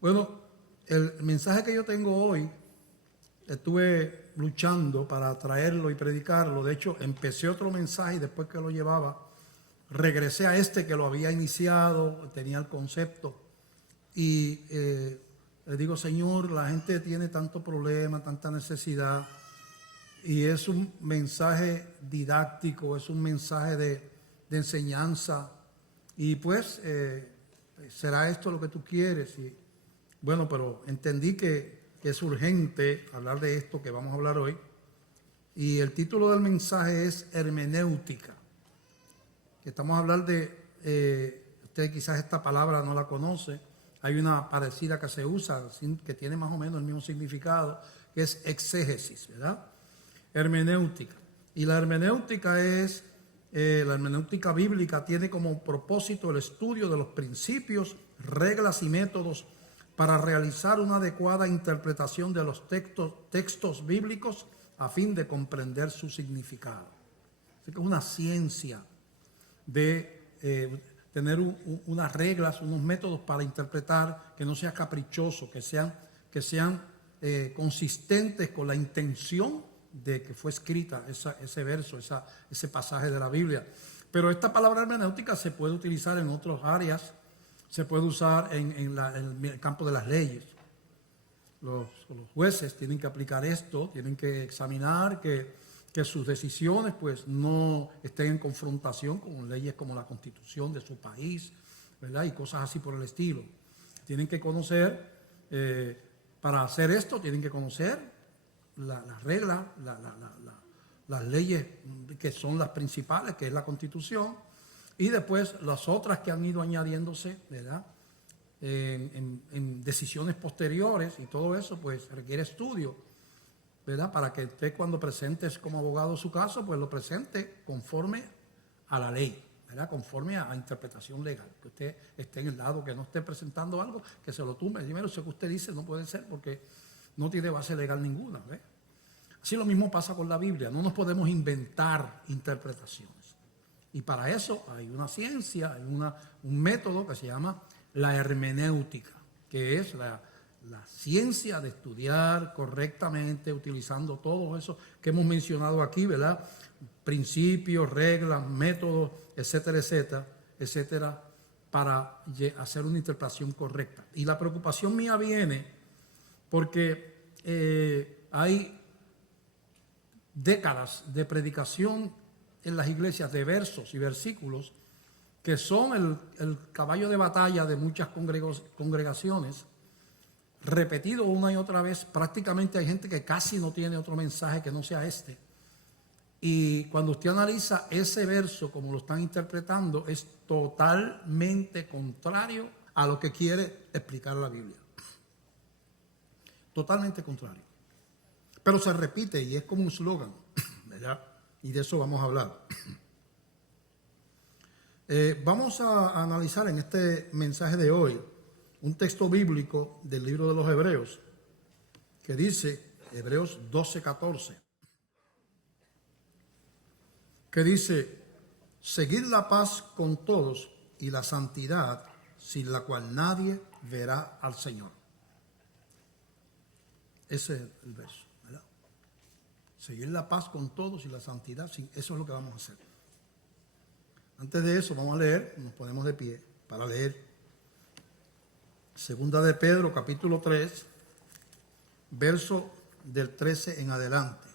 Bueno, el mensaje que yo tengo hoy, estuve luchando para traerlo y predicarlo. De hecho, empecé otro mensaje y después que lo llevaba, regresé a este que lo había iniciado, tenía el concepto. Y le digo, Señor, la gente tiene tanto problema, tanta necesidad. Y es un mensaje didáctico, es un mensaje de enseñanza. Y pues, ¿será esto lo que tú quieres? Y bueno, pero entendí que es urgente hablar de esto que vamos a hablar hoy. Y el título del mensaje es hermenéutica. Estamos a hablar de, usted quizás esta palabra no la conoce, hay una parecida que se usa, que tiene más o menos el mismo significado, que es exégesis, ¿verdad? Hermenéutica. Y la hermenéutica la hermenéutica bíblica tiene como propósito el estudio de los principios, reglas y métodos para realizar una adecuada interpretación de los textos bíblicos a fin de comprender su significado. Así que es una ciencia de tener unas reglas, unos métodos para interpretar que no sea caprichoso, que sean consistentes con la intención de que fue escrita ese verso, ese pasaje de la Biblia. Pero esta palabra hermenéutica se puede utilizar en otras áreas, se puede usar en el campo de las leyes. Los jueces tienen que aplicar esto, tienen que examinar que sus decisiones pues no estén en confrontación con leyes como la Constitución de su país, ¿verdad? Y cosas así por el estilo. Tienen que conocer, para hacer esto, tienen que conocer las reglas, las leyes que son las principales, que es la Constitución, y después las otras que han ido añadiéndose, ¿verdad? En decisiones posteriores, y todo eso pues requiere estudio, ¿verdad? Para que usted, cuando presentes como abogado su caso, pues lo presente conforme a la ley, ¿verdad? Conforme a interpretación legal. Que usted esté en el lado, que no esté presentando algo que se lo tumbe. Primero, eso que usted dice no puede ser porque no tiene base legal ninguna, ¿ves? Así lo mismo pasa con la Biblia. No nos podemos inventar interpretaciones. Y para eso hay una ciencia, hay un método que se llama la hermenéutica, que es la ciencia de estudiar correctamente, utilizando todo eso que hemos mencionado aquí, ¿verdad? Principios, reglas, métodos, etcétera, etcétera, etcétera, para hacer una interpretación correcta. Y la preocupación mía viene porque hay décadas de predicación en las iglesias de versos y versículos que son el caballo de batalla de muchas congregaciones, repetido una y otra vez. Prácticamente hay gente que casi no tiene otro mensaje que no sea este. Y cuando usted analiza ese verso como lo están interpretando, es totalmente contrario a lo que quiere explicar la Biblia. Totalmente contrario. Pero se repite y es como un slogan, ¿verdad? Y de eso vamos a hablar. Vamos a analizar en este mensaje de hoy un texto bíblico del libro de los Hebreos, que dice, Hebreos 12:14, que dice, seguid la paz con todos y la santidad, sin la cual nadie verá al Señor. Ese es el verso, ¿verdad? Seguir la paz con todos y la santidad, eso es lo que vamos a hacer. Antes de eso vamos a leer, nos ponemos de pie para leer Segunda de Pedro, capítulo 3, verso del 13 en adelante.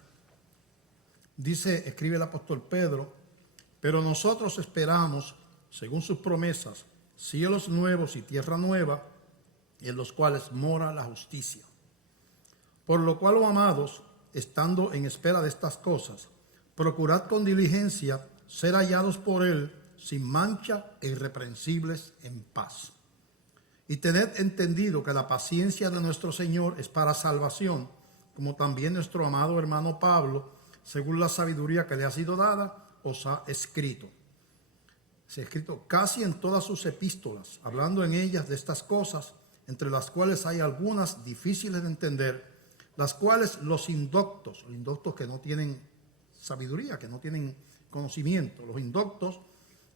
Dice, escribe el apóstol Pedro, pero nosotros esperamos, según sus promesas, cielos nuevos y tierra nueva, en los cuales mora la justicia. Por lo cual, oh amados, estando en espera de estas cosas, procurad con diligencia ser hallados por él sin mancha e irreprensibles en paz. Y tened entendido que la paciencia de nuestro Señor es para salvación, como también nuestro amado hermano Pablo, según la sabiduría que le ha sido dada, os ha escrito. Se ha escrito casi en todas sus epístolas, hablando en ellas de estas cosas, entre las cuales hay algunas difíciles de entender, las cuales los indoctos que no tienen sabiduría, que no tienen conocimiento, los indoctos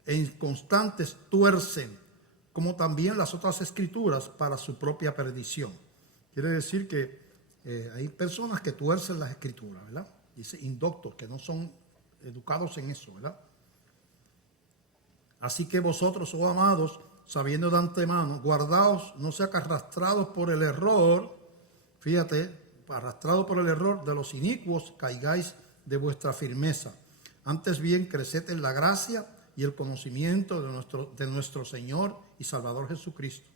e inconstantes tuercen, como también las otras escrituras para su propia perdición. Quiere decir que hay personas que tuercen las escrituras, ¿verdad? Dice indoctos, que no son educados en eso, ¿verdad? Así que vosotros, oh amados, sabiendo de antemano, guardaos, no sean arrastrados por el error, fíjate, arrastrados por el error de los inicuos, caigáis de vuestra firmeza. Antes bien, creced en la gracia y el conocimiento de nuestro Señor y Salvador Jesucristo.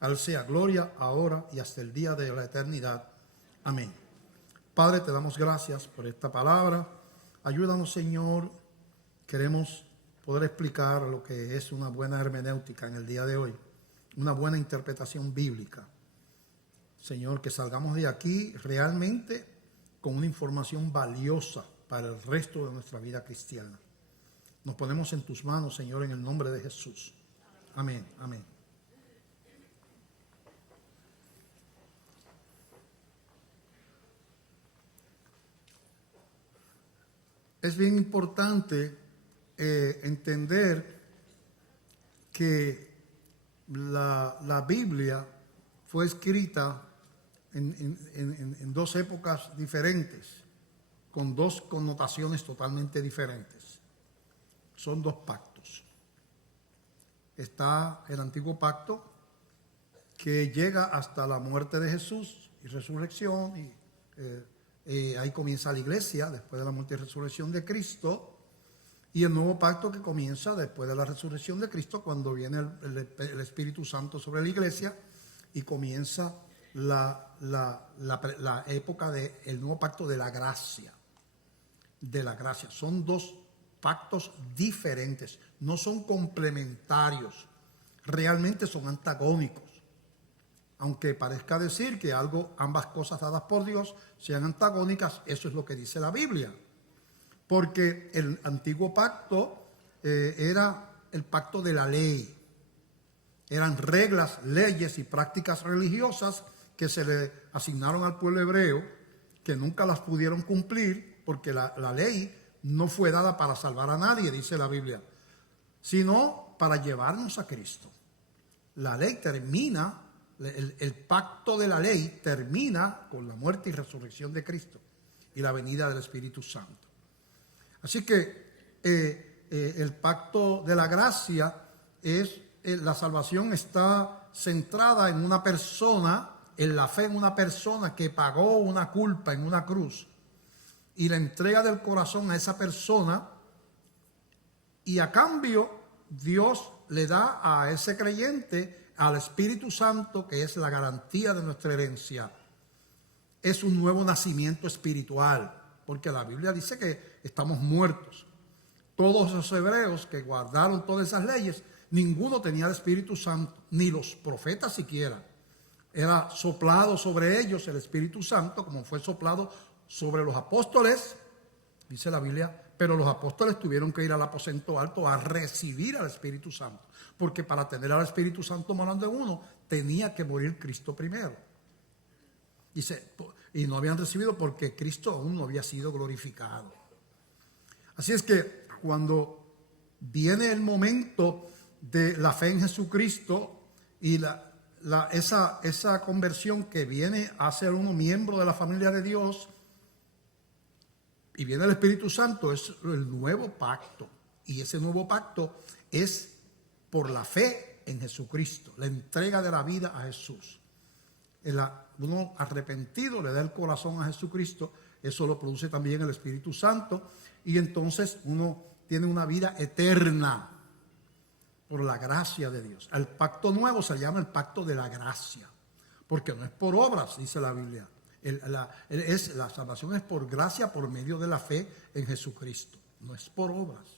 Al sea gloria ahora y hasta el día de la eternidad. Amén. Padre, te damos gracias por esta palabra. Ayúdanos, Señor. Queremos poder explicar lo que es una buena hermenéutica en el día de hoy, una buena interpretación bíblica. Señor, que salgamos de aquí realmente con una información valiosa para el resto de nuestra vida cristiana. Nos ponemos en tus manos, Señor, en el nombre de Jesús. Amén, amén. Es bien importante entender que la Biblia fue escrita en dos épocas diferentes, con dos connotaciones totalmente diferentes. Son dos pactos. Está el antiguo pacto, que llega hasta la muerte de Jesús y resurrección, y ahí comienza la iglesia después de la muerte y resurrección de Cristo. Y el nuevo pacto que comienza después de la resurrección de Cristo, cuando viene el Espíritu Santo sobre la iglesia y comienza la época del nuevo pacto de la gracia. De la gracia. Son dos pactos diferentes, no son complementarios, realmente son antagónicos. Aunque parezca decir que ambas cosas dadas por Dios sean antagónicas, eso es lo que dice la Biblia. Porque el antiguo pacto era el pacto de la ley. Eran reglas, leyes y prácticas religiosas que se le asignaron al pueblo hebreo, que nunca las pudieron cumplir, porque la ley no fue dada para salvar a nadie, dice la Biblia, sino para llevarnos a Cristo. La ley termina, el pacto de la ley termina con la muerte y resurrección de Cristo y la venida del Espíritu Santo. Así que el pacto de la gracia la salvación está centrada en una persona, en la fe en una persona que pagó una culpa en una cruz y la entrega del corazón a esa persona, y a cambio Dios le da a ese creyente al Espíritu Santo, que es la garantía de nuestra herencia. Es un nuevo nacimiento espiritual, porque la Biblia dice que estamos muertos. Todos los hebreos que guardaron todas esas leyes, ninguno tenía el Espíritu Santo, ni los profetas siquiera. Era soplado sobre ellos el Espíritu Santo, como fue soplado sobre los apóstoles, dice la Biblia, pero los apóstoles tuvieron que ir al aposento alto a recibir al Espíritu Santo, porque para tener al Espíritu Santo morando en uno, tenía que morir Cristo primero. Dice, y no habían recibido porque Cristo aún no había sido glorificado. Así es que cuando viene el momento de la fe en Jesucristo y esa conversión que viene a ser uno miembro de la familia de Dios, y viene el Espíritu Santo, es el nuevo pacto. Y ese nuevo pacto es por la fe en Jesucristo, la entrega de la vida a Jesús. Uno arrepentido le da el corazón a Jesucristo, eso lo produce también el Espíritu Santo, y entonces uno tiene una vida eterna por la gracia de Dios. El pacto nuevo se llama el pacto de la gracia, porque no es por obras, dice la Biblia. La salvación es por gracia, por medio de la fe en Jesucristo. No es por obras,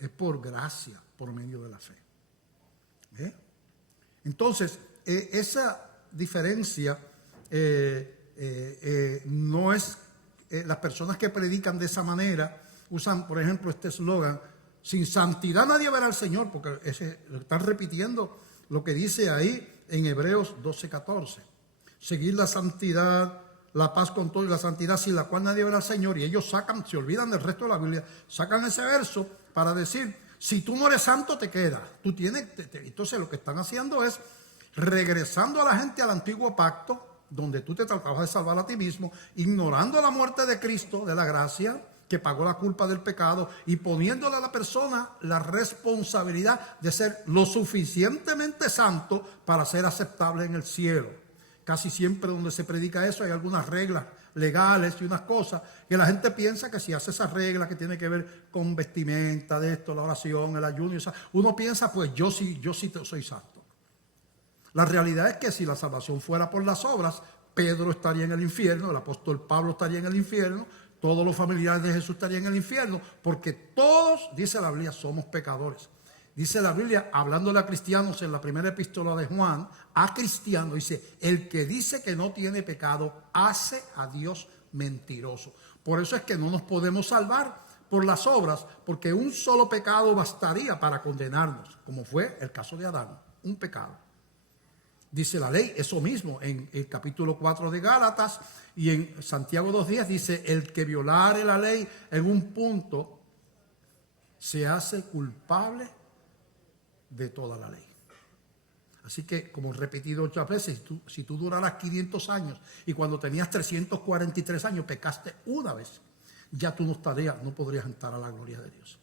es por gracia, por medio de la fe. Entonces, esa diferencia no es, las personas que predican de esa manera usan, por ejemplo, este eslogan: sin santidad nadie verá al Señor, porque están repitiendo lo que dice ahí en Hebreos 12:14. Seguir la santidad, la paz con todo y la santidad sin la cual nadie verá al Señor. Y ellos se olvidan del resto de la Biblia, sacan ese verso para decir: Si tú no eres santo, te quedas. Tú tienes, entonces lo que están haciendo es regresando a la gente al antiguo pacto, donde tú te tratabas de salvar a ti mismo, ignorando la muerte de Cristo, de la gracia, que pagó la culpa del pecado, y poniéndole a la persona la responsabilidad de ser lo suficientemente santo para ser aceptable en el cielo. Casi siempre donde se predica eso hay algunas reglas legales y unas cosas que la gente piensa que si hace esas reglas que tiene que ver con vestimenta, de esto, la oración, el ayuno, uno piensa, pues yo sí soy santo. La realidad es que si la salvación fuera por las obras, Pedro estaría en el infierno, el apóstol Pablo estaría en el infierno, todos los familiares de Jesús estarían en el infierno, porque todos, dice la Biblia, somos pecadores. Dice la Biblia, hablándole a cristianos en la primera epístola de Juan, a cristianos, dice, el que dice que no tiene pecado, hace a Dios mentiroso. Por eso es que no nos podemos salvar por las obras, porque un solo pecado bastaría para condenarnos, como fue el caso de Adán, un pecado. Dice la ley eso mismo en el capítulo 4 de Gálatas, y en Santiago 2:10 dice, el que violare la ley en un punto se hace culpable de toda la ley. Así que, como he repetido 8 veces, si tú duraras 500 años y cuando tenías 343 años pecaste una vez, ya tú no podrías entrar a la gloria de Dios.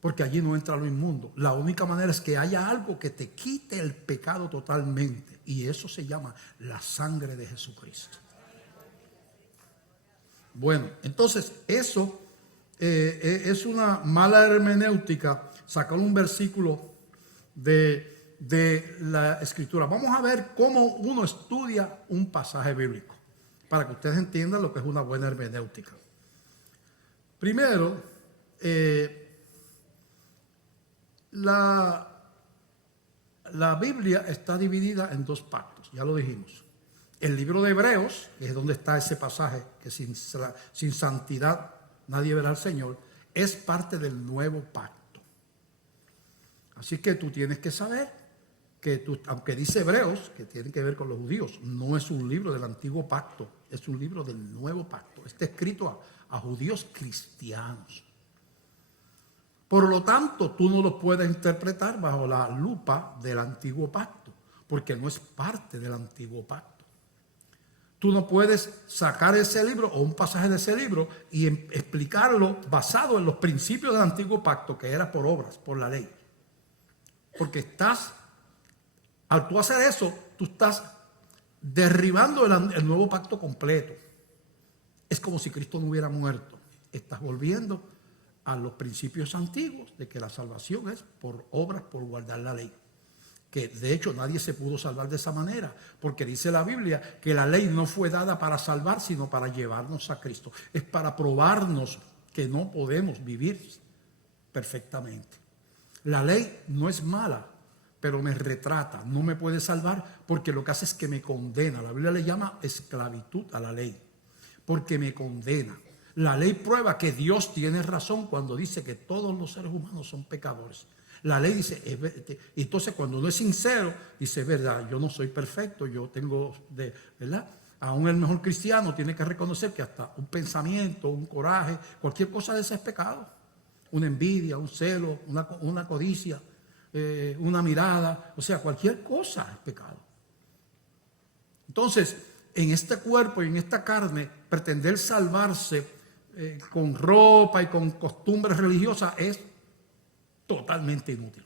Porque allí no entra lo inmundo. La única manera es que haya algo que te quite el pecado totalmente. Y eso se llama la sangre de Jesucristo. Bueno, entonces eso es una mala hermenéutica, sacar un versículo de la Escritura. Vamos a ver cómo uno estudia un pasaje bíblico, para que ustedes entiendan lo que es una buena hermenéutica. Primero, la Biblia está dividida en 2 pactos, ya lo dijimos. El libro de Hebreos, que es donde está ese pasaje, que sin santidad nadie verá al Señor, es parte del nuevo pacto. Así que tú tienes que saber que aunque dice Hebreos, que tiene que ver con los judíos, no es un libro del antiguo pacto, es un libro del nuevo pacto. Está escrito a judíos cristianos. Por lo tanto, tú no lo puedes interpretar bajo la lupa del antiguo pacto, porque no es parte del antiguo pacto. Tú no puedes sacar ese libro o un pasaje de ese libro y explicarlo basado en los principios del antiguo pacto, que era por obras, por la ley. Porque al tú hacer eso, tú estás derribando el nuevo pacto completo. Es como si Cristo no hubiera muerto. Estás volviendo a los principios antiguos de que la salvación es por obras, por guardar la ley. Que de hecho nadie se pudo salvar de esa manera, porque dice la Biblia que la ley no fue dada para salvar, sino para llevarnos a Cristo. Es para probarnos que no podemos vivir perfectamente. La ley no es mala, pero me retrata, no me puede salvar, porque lo que hace es que me condena. La Biblia le llama esclavitud a la ley, porque me condena. La ley prueba que Dios tiene razón cuando dice que todos los seres humanos son pecadores. La ley dice, entonces cuando uno es sincero, dice, verdad, yo no soy perfecto, yo tengo, ¿verdad? Aún el mejor cristiano tiene que reconocer que hasta un pensamiento, un coraje, cualquier cosa de ese es pecado. Una envidia, un celo, una codicia, una mirada, o sea, cualquier cosa es pecado. Entonces, en este cuerpo y en esta carne, pretender salvarse con ropa y con costumbres religiosas es totalmente inútil.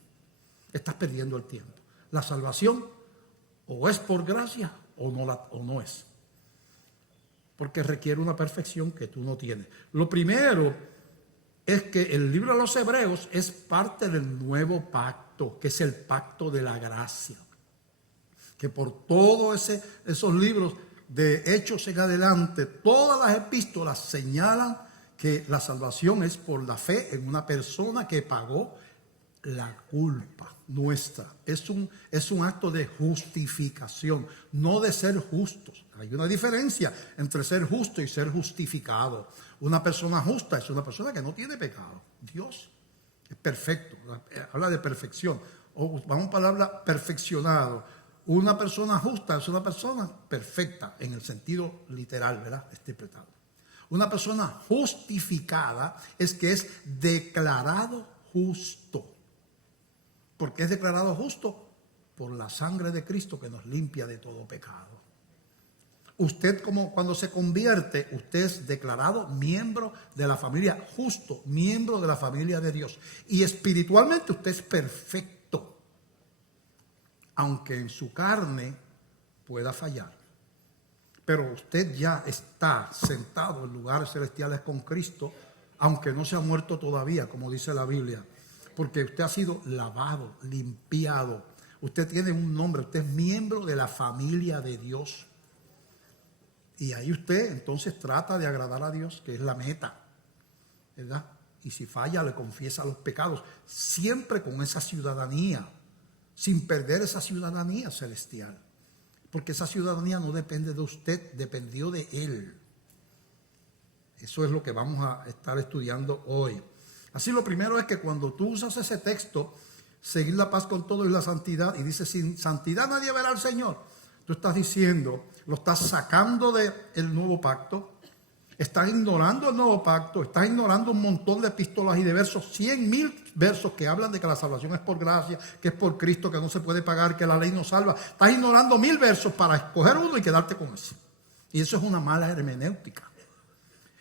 Estás perdiendo el tiempo. La salvación o es por gracia o no es. Porque requiere una perfección que tú no tienes. Lo primero es que el libro de los Hebreos es parte del nuevo pacto, que es el pacto de la gracia. Que por todos esos libros de Hechos en adelante, todas las epístolas señalan que la salvación es por la fe en una persona que pagó la culpa nuestra. Es un acto de justificación, no de ser justos. Hay una diferencia entre ser justo y ser justificado. Una persona justa es una persona que no tiene pecado. Dios es perfecto, habla de perfección. O vamos a palabra perfeccionado. Una persona justa es una persona perfecta en el sentido literal, ¿verdad? Interpretado. Una persona justificada es que es declarado justo. Porque es declarado justo por la sangre de Cristo que nos limpia de todo pecado. Usted, como cuando se convierte, usted es declarado miembro de la familia justo, miembro de la familia de Dios. Y espiritualmente usted es perfecto, aunque en su carne pueda fallar. Pero usted ya está sentado en lugares celestiales con Cristo, aunque no se ha muerto todavía, como dice la Biblia. Porque usted ha sido lavado, limpiado. Usted tiene un nombre, usted es miembro de la familia de Dios. Y ahí usted entonces trata de agradar a Dios, que es la meta, ¿verdad? Y si falla, le confiesa los pecados, siempre con esa ciudadanía, sin perder esa ciudadanía celestial. Porque esa ciudadanía no depende de usted, dependió de Él. Eso es lo que vamos a estar estudiando hoy. Así, lo primero es que cuando tú usas ese texto, seguir la paz con todo y la santidad, y dice, sin santidad nadie verá al Señor, tú estás diciendo, lo estás sacando del nuevo pacto, estás ignorando el nuevo pacto, estás ignorando un montón de epístolas y de versos, 100,000 versos que hablan de que la salvación es por gracia, que es por Cristo, que no se puede pagar, que la ley nos salva. Estás ignorando 1000 versos para escoger uno y quedarte con ese. Y eso es una mala hermenéutica.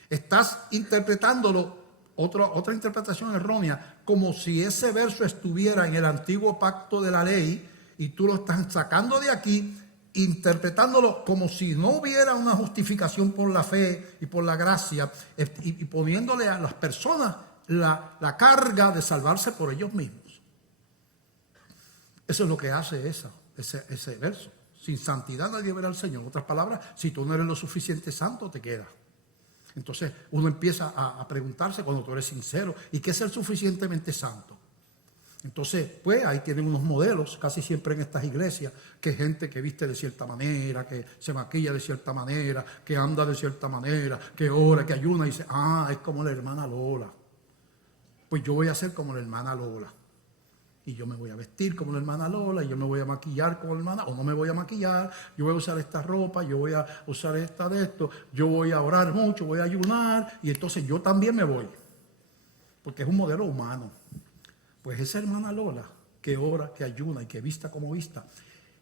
Estás interpretándolo, otra interpretación errónea, como si ese verso estuviera en el antiguo pacto de la ley y tú lo estás sacando de aquí, interpretándolo como si no hubiera una justificación por la fe y por la gracia, y poniéndole a las personas la carga de salvarse por ellos mismos. Eso es lo que hace ese verso. Sin santidad nadie verá al Señor. En otras palabras, si tú no eres lo suficiente santo, te quedas. Entonces uno empieza a preguntarse cuando tú eres sincero, ¿y qué es ser suficientemente santo? Entonces, pues ahí tienen unos modelos, casi siempre en estas iglesias, que gente que viste de cierta manera, que se maquilla de cierta manera, que anda de cierta manera, que ora, que ayuna, y dice, es como la hermana Lola. Pues yo voy a ser como la hermana Lola. Y yo me voy a vestir como la hermana Lola, y yo me voy a maquillar como la hermana, o no me voy a maquillar, yo voy a usar esta ropa, yo voy a usar esta de esto, yo voy a orar mucho, voy a ayunar, y entonces yo también me voy. Porque es un modelo humano. Pues esa hermana Lola, que ora, que ayuna y que vista como vista,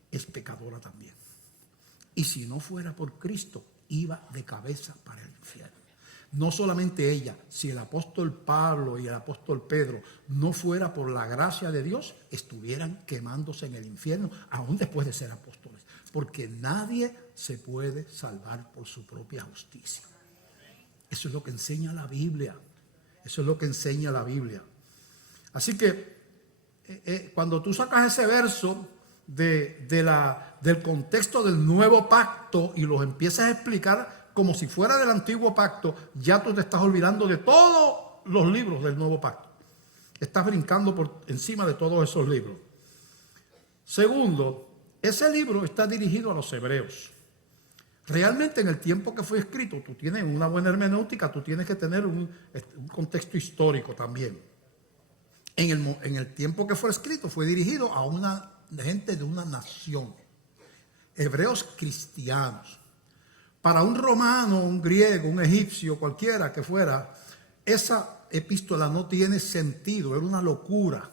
es pecadora también. Y si no fuera por Cristo, iba de cabeza para el infierno. No solamente ella, si el apóstol Pablo y el apóstol Pedro no fuera por la gracia de Dios, estuvieran quemándose en el infierno, aún después de ser apóstoles. Porque nadie se puede salvar por su propia justicia. Eso es lo que enseña la Biblia. Eso es lo que enseña la Biblia. Así que cuando tú sacas ese verso del contexto del nuevo pacto y los empiezas a explicar como si fuera del antiguo pacto, ya tú te estás olvidando de todos los libros del nuevo pacto. Estás brincando por encima de todos esos libros. Segundo, ese libro está dirigido a los hebreos. Realmente en el tiempo que fue escrito, tú tienes una buena hermenéutica, tú tienes que tener un contexto histórico también. En el tiempo que fue escrito fue dirigido a una gente de una nación, hebreos cristianos. Para un romano, un griego, un egipcio, cualquiera que fuera, esa epístola no tiene sentido, era una locura,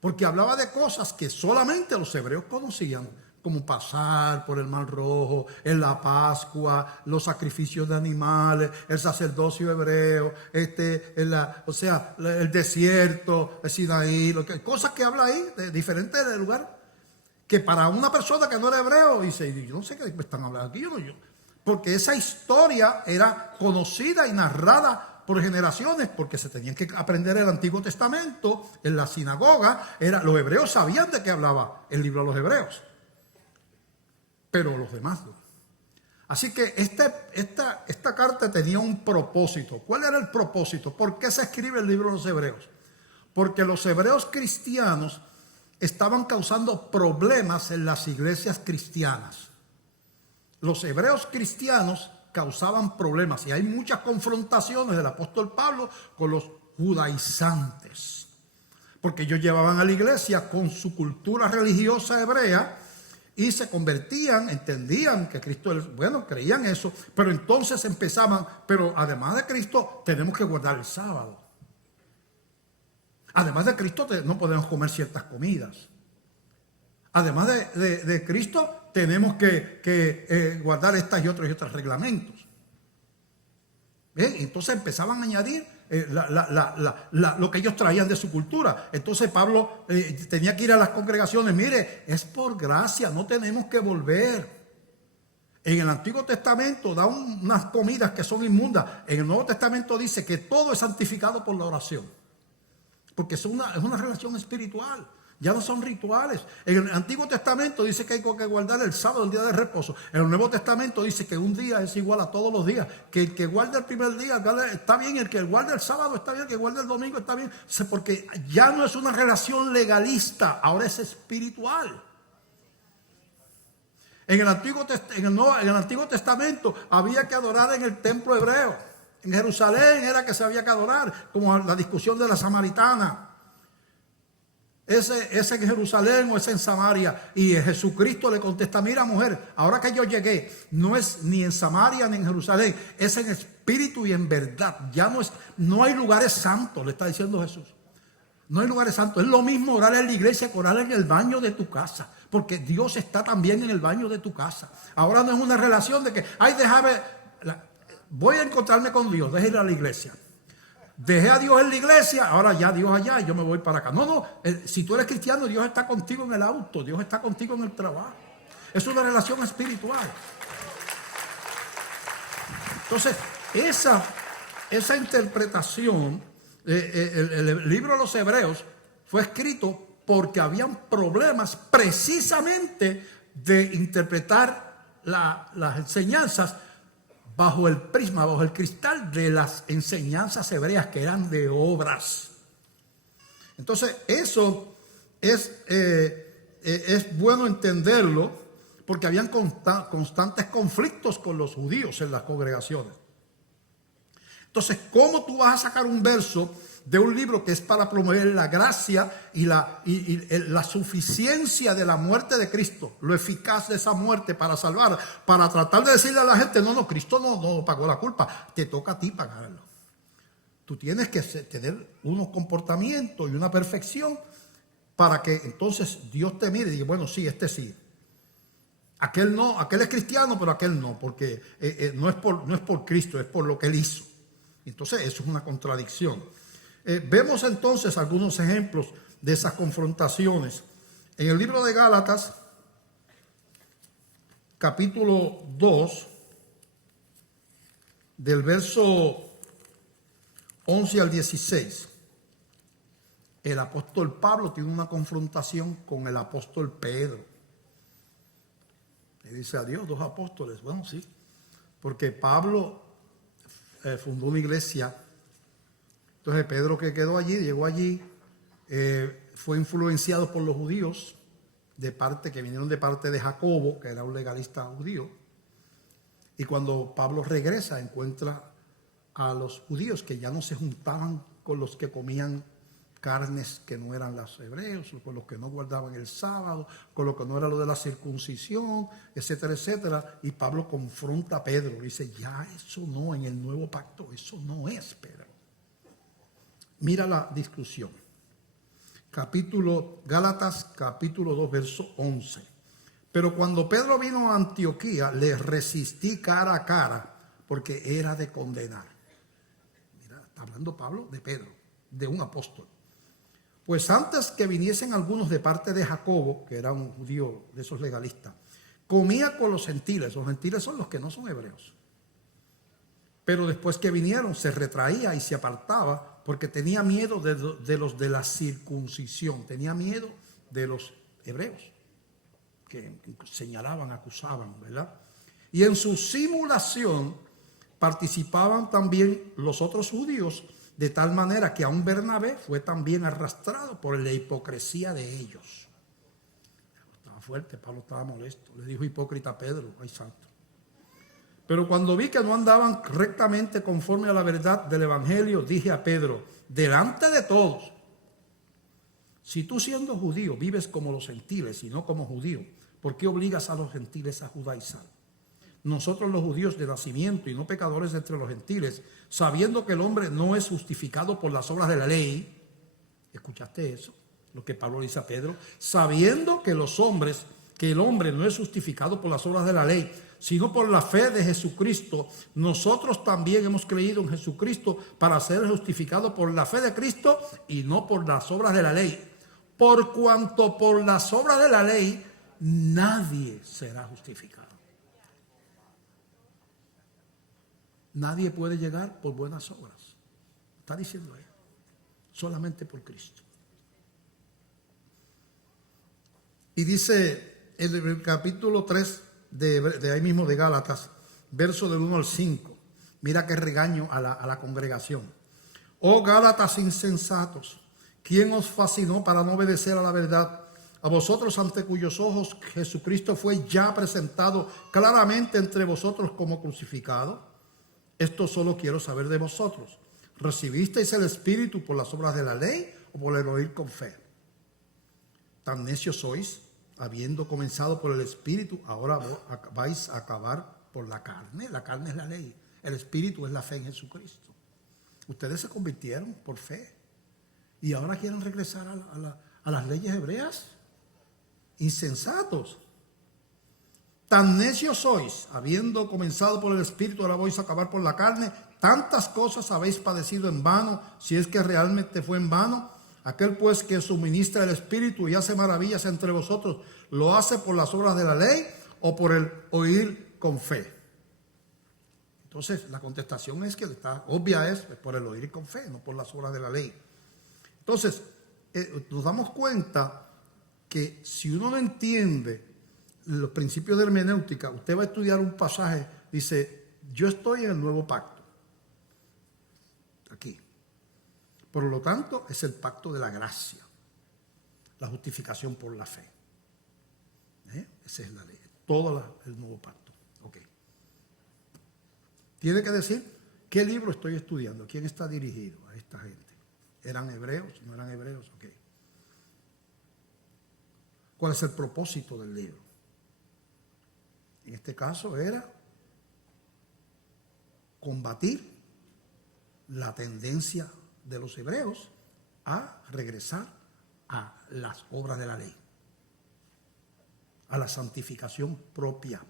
porque hablaba de cosas que solamente los hebreos conocían, como pasar por el Mar Rojo, en la Pascua, los sacrificios de animales, el sacerdocio hebreo, el desierto, el Sinaí, cosas que habla ahí, de diferentes lugares, que para una persona que no era hebreo, dice, yo no sé qué me están hablando aquí, porque esa historia era conocida y narrada por generaciones, porque se tenían que aprender el Antiguo Testamento en la sinagoga, los hebreos sabían de qué hablaba el libro de los hebreos, pero los demás no. Así que esta carta tenía un propósito. ¿Cuál era el propósito? ¿Por qué se escribe el libro de los hebreos? Porque los hebreos cristianos estaban causando problemas en las iglesias cristianas. Los hebreos cristianos causaban problemas y hay muchas confrontaciones del apóstol Pablo con los judaizantes, porque ellos llevaban a la iglesia con su cultura religiosa hebrea y se convertían, entendían que Cristo es, creían eso, pero entonces empezaban, pero además de Cristo tenemos que guardar el sábado. Además de Cristo no podemos comer ciertas comidas. Además de Cristo tenemos que guardar estas y otros reglamentos. ¿Bien? Entonces empezaban a añadir lo que ellos traían de su cultura. Entonces Pablo tenía que ir a las congregaciones. Mire, es por gracia, no tenemos que volver. En el Antiguo Testamento da unas comidas que son inmundas. En el Nuevo Testamento dice que todo es santificado por la oración. Porque es una relación espiritual. Ya no son rituales. En el Antiguo Testamento dice que hay que guardar el sábado, el día de reposo. En el Nuevo Testamento dice que un día es igual a todos los días. Que el que guarda el primer día está bien, el que guarda el sábado está bien, el que guarda el domingo está bien. Porque ya no es una relación legalista, ahora es espiritual. En el Antiguo Testamento había que adorar en el templo hebreo. En Jerusalén era que se había que adorar, como la discusión de la samaritana. ¿Es en Jerusalén o es en Samaria? Y Jesucristo le contesta: mira, mujer, ahora que yo llegué, no es ni en Samaria ni en Jerusalén, es en espíritu y en verdad. No hay lugares santos, le está diciendo Jesús. No hay lugares santos. Es lo mismo orar en la iglesia que orar en el baño de tu casa, porque Dios está también en el baño de tu casa. Ahora no es una relación de que, voy a encontrarme con Dios, deje ir a la iglesia. Dejé a Dios en la iglesia, ahora ya Dios allá y yo me voy para acá. No, si tú eres cristiano, Dios está contigo en el auto, Dios está contigo en el trabajo. Es una relación espiritual. Entonces, esa interpretación, el libro de los Hebreos fue escrito porque habían problemas precisamente de interpretar las enseñanzas bajo el prisma, bajo el cristal de las enseñanzas hebreas que eran de obras. Entonces eso es bueno entenderlo, porque habían constantes conflictos con los judíos en las congregaciones. Entonces, ¿cómo tú vas a sacar un verso de un libro que es para promover la gracia y la suficiencia de la muerte de Cristo, lo eficaz de esa muerte para salvar, para tratar de decirle a la gente: no, Cristo no pagó la culpa, te toca a ti pagarlo? Tú tienes que tener unos comportamientos y una perfección para que entonces Dios te mire y diga: bueno, sí, este sí. Aquel no, aquel es cristiano, pero aquel no, porque no es por Cristo, es por lo que él hizo. Entonces eso es una contradicción. Vemos entonces algunos ejemplos de esas confrontaciones. En el libro de Gálatas, capítulo 2, del verso 11 al 16, el apóstol Pablo tiene una confrontación con el apóstol Pedro. Le dice: adiós, dos apóstoles. Bueno, sí, porque Pablo fundó una iglesia. Entonces Pedro, que quedó allí, llegó allí, fue influenciado por los judíos que vinieron de parte de Jacobo, que era un legalista judío. Y cuando Pablo regresa, encuentra a los judíos que ya no se juntaban con los que comían carnes que no eran los hebreos, con los que no guardaban el sábado, con lo que no era lo de la circuncisión, etcétera, etcétera. Y Pablo confronta a Pedro, le dice: ya eso no, en el nuevo pacto, eso no es, Pedro. Mira la discusión. Gálatas capítulo 2, verso 11. Pero cuando Pedro vino a Antioquía, le resistí cara a cara, porque era de condenar. Mira, está hablando Pablo de Pedro, de un apóstol. Pues antes que viniesen algunos de parte de Jacobo, que era un judío de esos legalistas, comía con los gentiles. Los gentiles son los que no son hebreos. Pero después que vinieron, se retraía y se apartaba, porque tenía miedo de los de la circuncisión. Tenía miedo de los hebreos, que señalaban, acusaban, ¿verdad? Y en su simulación participaban también los otros judíos, de tal manera que aún Bernabé fue también arrastrado por la hipocresía de ellos. Estaba fuerte, Pablo estaba molesto. Le dijo hipócrita a Pedro: ay, santo. Pero cuando vi que no andaban rectamente conforme a la verdad del evangelio, dije a Pedro, delante de todos: si tú, siendo judío, vives como los gentiles y no como judío, ¿por qué obligas a los gentiles a judaizar? Nosotros, los judíos de nacimiento y no pecadores entre los gentiles, sabiendo que el hombre no es justificado por las obras de la ley, ¿Escuchaste eso? Lo que Pablo dice a Pedro. Sabiendo que el hombre no es justificado por las obras de la ley, sino por la fe de Jesucristo, nosotros también hemos creído en Jesucristo para ser justificados por la fe de Cristo y no por las obras de la ley. Por cuanto por las obras de la ley nadie será justificado. Nadie puede llegar por buenas obras. Está diciendo ahí. Solamente por Cristo. Y dice en el capítulo 3 de ahí mismo de Gálatas, verso del 1 al 5. Mira qué regaño a la congregación. Oh Gálatas insensatos, ¿quién os fascinó para no obedecer a la verdad? A vosotros ante cuyos ojos Jesucristo fue ya presentado claramente entre vosotros como crucificado. Esto solo quiero saber de vosotros. ¿Recibisteis el Espíritu por las obras de la ley o por el oír con fe? Tan necios sois, habiendo comenzado por el Espíritu, ahora vais a acabar por la carne. La carne es la ley. El Espíritu es la fe en Jesucristo. Ustedes se convirtieron por fe y ahora quieren regresar a las leyes hebreas. Insensatos. Tan necios sois, habiendo comenzado por el Espíritu, ahora vais a acabar por la carne. Tantas cosas habéis padecido en vano, si es que realmente fue en vano. Aquel pues que suministra el Espíritu y hace maravillas entre vosotros, ¿lo hace por las obras de la ley o por el oír con fe? Entonces la contestación es que está obvia, es por el oír con fe, no por las obras de la ley. Entonces nos damos cuenta que si uno no entiende los principios de hermenéutica, usted va a estudiar un pasaje, dice, yo estoy en el nuevo pacto. Aquí. Por lo tanto, es el pacto de la gracia, la justificación por la fe. Esa es la ley, todo el nuevo pacto. Okay. Tiene que decir qué libro estoy estudiando, quién está dirigido a esta gente. ¿Eran hebreos? ¿No eran hebreos? Ok. ¿Cuál es el propósito del libro? En este caso era combatir la tendencia de los hebreos a regresar a las obras de la ley, a la santificación propia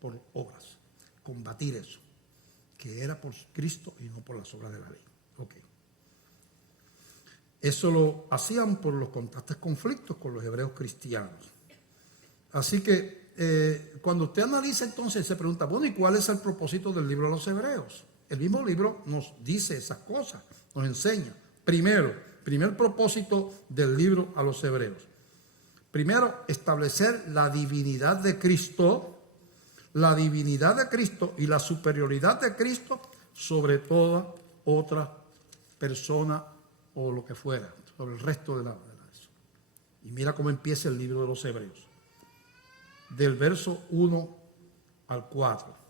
por obras, combatir eso, que era por Cristo y no por las obras de la ley. Okay. Eso lo hacían por los constantes conflictos con los hebreos cristianos. Así que cuando usted analiza entonces se pregunta, bueno, ¿y cuál es el propósito del libro de los hebreos? El mismo libro nos dice esas cosas, nos enseña. Primer propósito del libro a los hebreos. Primero, establecer la divinidad de Cristo y la superioridad de Cristo sobre toda otra persona o lo que fuera, sobre el resto de eso. Y mira cómo empieza el libro de los hebreos. Del verso 1 al 4.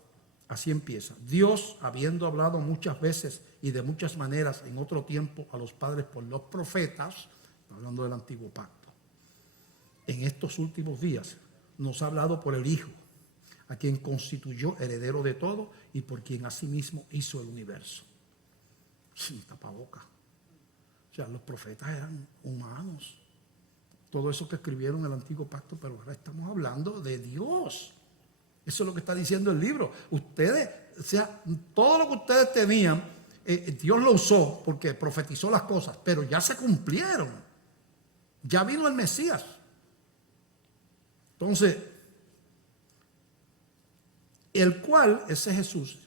Así empieza. Dios, habiendo hablado muchas veces y de muchas maneras en otro tiempo a los padres por los profetas, hablando del antiguo pacto, en estos últimos días nos ha hablado por el Hijo, a quien constituyó heredero de todo y por quien asimismo hizo el universo. Sin tapabocas. O sea, los profetas eran humanos. Todo eso que escribieron en el antiguo pacto, pero ahora estamos hablando de Dios. Eso es lo que está diciendo el libro. Ustedes, o sea, todo lo que ustedes tenían, Dios lo usó porque profetizó las cosas, pero ya se cumplieron. Ya vino el Mesías. Entonces, el cual, ese Jesús,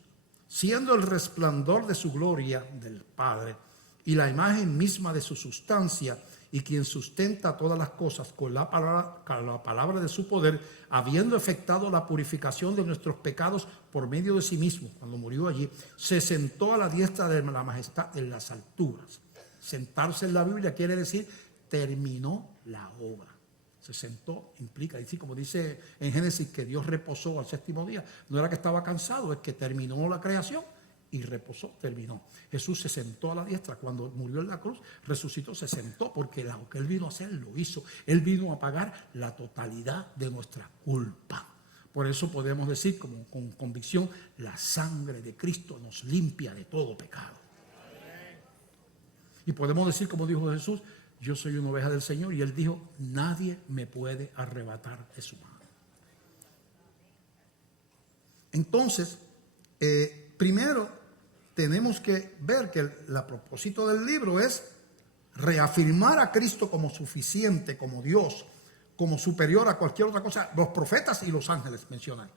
siendo el resplandor de su gloria del Padre y la imagen misma de su sustancia, y quien sustenta todas las cosas con la palabra de su poder, habiendo efectuado la purificación de nuestros pecados por medio de sí mismo, cuando murió allí, se sentó a la diestra de la majestad en las alturas. Sentarse en la Biblia quiere decir terminó la obra. Se sentó, implica, decir, como dice en Génesis, que Dios reposó al séptimo día. No era que estaba cansado, es que terminó la creación y reposó, terminó. Jesús se sentó a la diestra. Cuando murió en la cruz, resucitó, se sentó, porque lo que Él vino a hacer, lo hizo. Él vino a pagar la totalidad de nuestra culpa. Por eso podemos decir con convicción, la sangre de Cristo nos limpia de todo pecado. Y podemos decir, como dijo Jesús, yo soy una oveja del Señor. Y Él dijo, nadie me puede arrebatar de su mano. Entonces, primero tenemos que ver que el propósito del libro es reafirmar a Cristo como suficiente, como Dios, como superior a cualquier otra cosa. Los profetas y los ángeles mencionan.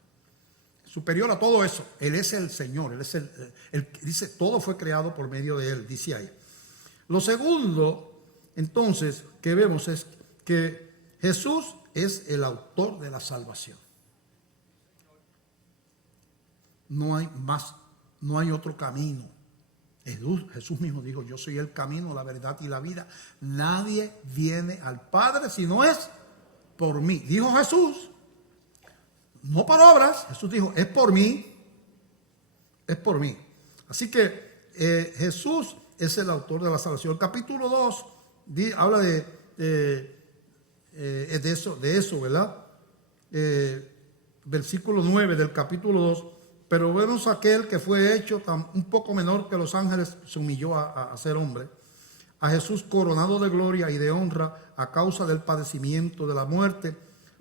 Superior a todo eso. Él es el Señor. Él es el dice, todo fue creado por medio de Él, dice ahí. Lo segundo, entonces, que vemos es que Jesús es el autor de la salvación. No hay más, no hay otro camino. Jesús mismo dijo, yo soy el camino, la verdad y la vida. Nadie viene al Padre si no es por mí. Dijo Jesús, no por obras. Jesús dijo, es por mí. Es por mí. Así que Jesús es el autor de la salvación. El capítulo 2 habla de eso, ¿verdad? Versículo 9 del capítulo 2. Pero vemos aquel que fue hecho un poco menor que los ángeles, se humilló a ser hombre. A Jesús coronado de gloria y de honra a causa del padecimiento de la muerte,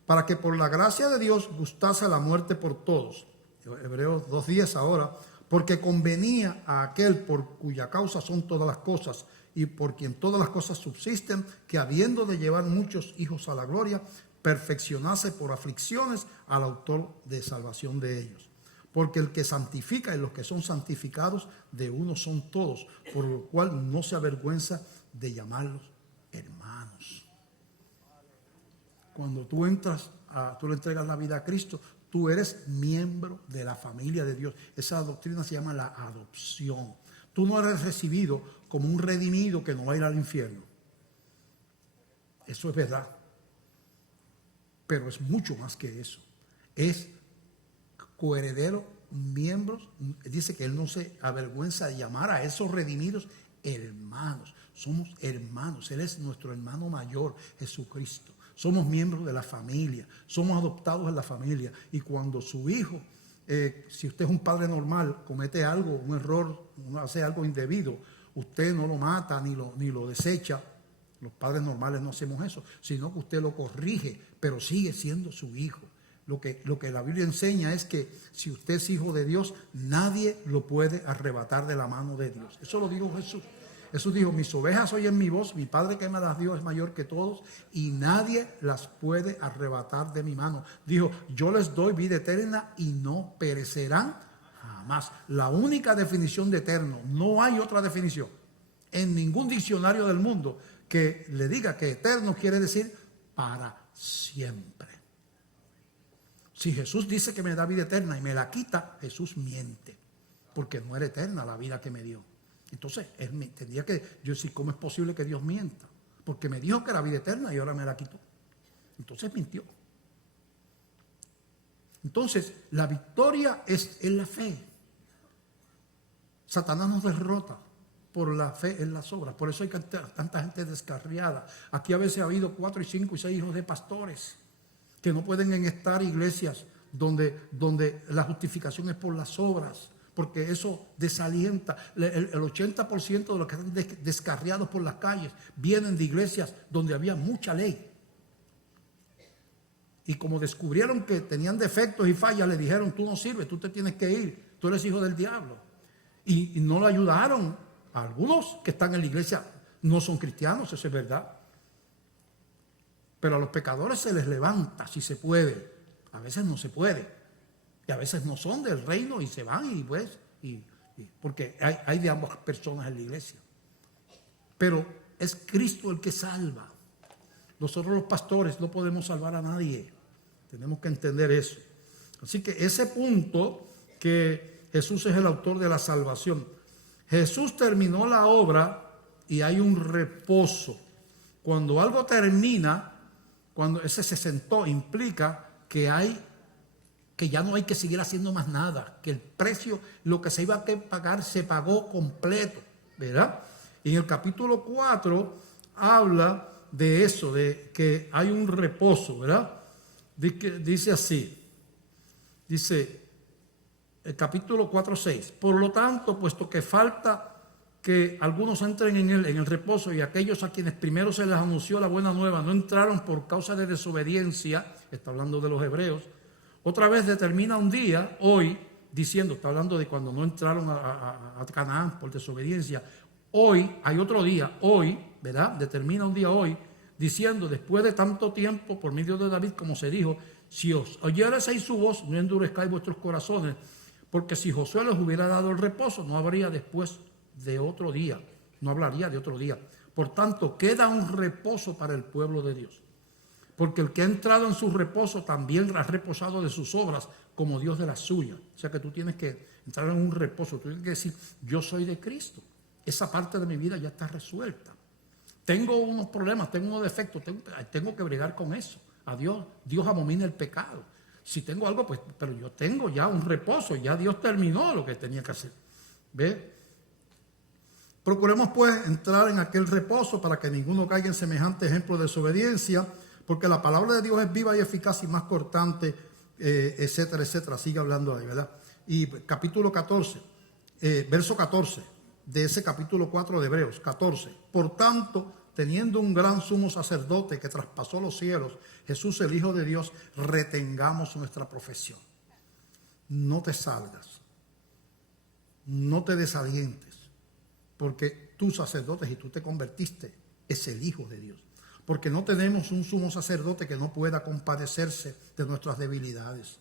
para que por la gracia de Dios gustase la muerte por todos. Hebreos 2:10 ahora. Porque convenía a aquel por cuya causa son todas las cosas y por quien todas las cosas subsisten, que habiendo de llevar muchos hijos a la gloria, perfeccionase por aflicciones al autor de salvación de ellos. Porque el que santifica y los que son santificados de uno son todos, por lo cual no se avergüenza de llamarlos hermanos. Cuando tú tú le entregas la vida a Cristo, tú eres miembro de la familia de Dios. Esa doctrina se llama la adopción. Tú no eres recibido como un redimido que no va a ir al infierno. Eso es verdad. Pero es mucho más que eso. Es coheredero, miembros. Dice que Él no se avergüenza de llamar a esos redimidos hermanos. Somos hermanos. Él es nuestro hermano mayor, Jesucristo. Somos miembros de la familia, somos adoptados en la familia. Y cuando su hijo, si usted es un padre normal, comete algo, un error, hace algo indebido, usted no lo mata ni lo desecha. Los padres normales no hacemos eso, sino que usted lo corrige, pero sigue siendo su hijo. Lo que la Biblia enseña es que si usted es hijo de Dios, nadie lo puede arrebatar de la mano de Dios. Eso lo dijo Jesús. Jesús dijo, mis ovejas oyen mi voz, mi Padre que me las dio es mayor que todos y nadie las puede arrebatar de mi mano. Dijo, yo les doy vida eterna y no perecerán jamás. La única definición de eterno, no hay otra definición en ningún diccionario del mundo que le diga que eterno quiere decir para siempre. Si Jesús dice que me da vida eterna y me la quita, Jesús miente, porque no era eterna la vida que me dio. Entonces, él me tendría que, yo decir, ¿cómo es posible que Dios mienta? Porque me dijo que era vida eterna y ahora me la quitó. Entonces mintió. Entonces, la victoria es en la fe. Satanás nos derrota por la fe en las obras. Por eso hay tanta gente descarriada. Aquí a veces ha habido 4, 5 y 6 hijos de pastores que no pueden estar iglesias donde la justificación es por las obras. Porque eso desalienta. El 80% de los que están descarriados por las calles vienen de iglesias donde había mucha ley. Y como descubrieron que tenían defectos y fallas, le dijeron, tú no sirves, tú te tienes que ir, tú eres hijo del diablo. Y no lo ayudaron. Algunos que están en la iglesia no son cristianos, eso es verdad. Pero a los pecadores se les levanta si se puede. A veces no se puede. Y a veces no son del reino y se van porque hay de ambas personas en la iglesia. Pero es Cristo el que salva. Nosotros los pastores no podemos salvar a nadie. Tenemos que entender eso. Así que ese punto que Jesús es el autor de la salvación. Jesús terminó la obra y hay un reposo. Cuando algo termina, cuando ese se sentó, implica que ya no hay que seguir haciendo más nada, que el precio, lo que se iba a pagar, se pagó completo, ¿verdad? Y en el capítulo 4 habla de eso, de que hay un reposo, ¿verdad? Dice así, dice el capítulo 4:6, por lo tanto, puesto que falta que algunos entren en el reposo, y aquellos a quienes primero se les anunció la buena nueva no entraron por causa de desobediencia, está hablando de los hebreos, otra vez determina un día, hoy, diciendo, está hablando de cuando no entraron a Canaán por desobediencia, hoy hay otro día, hoy, ¿verdad? Determina un día hoy, diciendo, después de tanto tiempo, por medio de David, como se dijo, si os oyereis su voz, no endurezcáis vuestros corazones, porque si Josué les hubiera dado el reposo, no habría después de otro día, no hablaría de otro día. Por tanto, queda un reposo para el pueblo de Dios. Porque el que ha entrado en su reposo también ha reposado de sus obras, como Dios de las suyas. O sea que tú tienes que entrar en un reposo, tú tienes que decir, yo soy de Cristo. Esa parte de mi vida ya está resuelta. Tengo unos problemas, tengo unos defectos, tengo que bregar con eso. A Dios abomina el pecado. Si tengo algo, pues, pero yo tengo ya un reposo, ya Dios terminó lo que tenía que hacer. ¿Ve? Procuremos pues entrar en aquel reposo para que ninguno caiga en semejante ejemplo de desobediencia, porque la palabra de Dios es viva y eficaz y más cortante, etcétera, etcétera. Sigue hablando ahí, ¿verdad? Y capítulo 14, verso 14, de ese capítulo 4 de Hebreos, 14. Por tanto, teniendo un gran sumo sacerdote que traspasó los cielos, Jesús el Hijo de Dios, retengamos nuestra profesión. No te salgas, no te desalientes, porque tú sacerdote, y tú te convertiste, es el Hijo de Dios. Porque no tenemos un sumo sacerdote que no pueda compadecerse de nuestras debilidades,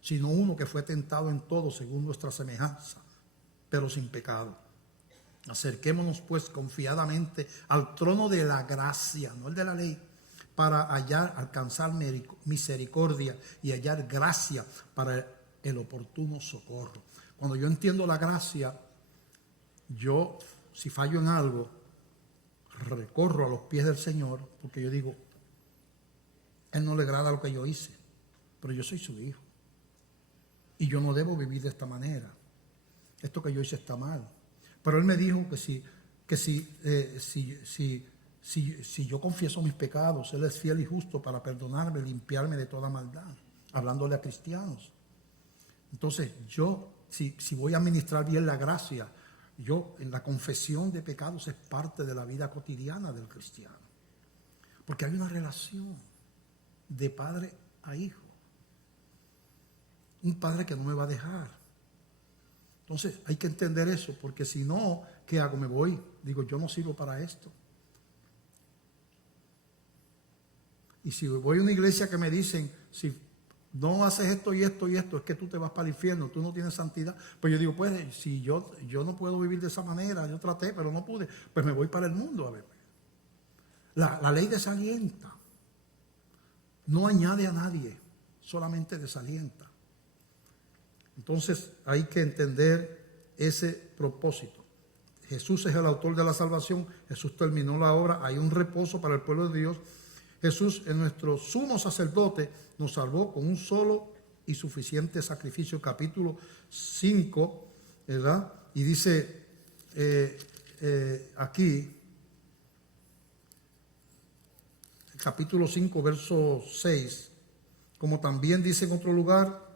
sino uno que fue tentado en todo según nuestra semejanza, pero sin pecado. Acerquémonos pues confiadamente al trono de la gracia, no el de la ley, para alcanzar misericordia y hallar gracia para el oportuno socorro. Cuando yo entiendo la gracia, yo, si fallo en algo, recorro a los pies del Señor, porque yo digo, Él no le agrada lo que yo hice, pero yo soy su hijo. Y yo no debo vivir de esta manera. Esto que yo hice está mal. Pero Él me dijo que si yo confieso mis pecados, Él es fiel y justo para perdonarme, limpiarme de toda maldad, hablándole a cristianos. Entonces yo, si voy a administrar bien la gracia, yo en la confesión de pecados es parte de la vida cotidiana del cristiano. Porque hay una relación de padre a hijo. Un padre que no me va a dejar. Entonces hay que entender eso, porque si no, ¿qué hago? Me voy. Digo, yo no sirvo para esto. Y si voy a una iglesia que me dicen, si no haces esto y esto y esto, es que tú te vas para el infierno, tú no tienes santidad. Pues yo digo, pues si yo no puedo vivir de esa manera, yo traté, pero no pude, pues me voy para el mundo a ver. La ley desalienta. No añade a nadie, solamente desalienta. Entonces hay que entender ese propósito. Jesús es el autor de la salvación, Jesús terminó la obra, hay un reposo para el pueblo de Dios. Jesús, en nuestro sumo sacerdote, nos salvó con un solo y suficiente sacrificio. Capítulo 5, ¿verdad? Y dice aquí, capítulo 5, verso 6, como también dice en otro lugar,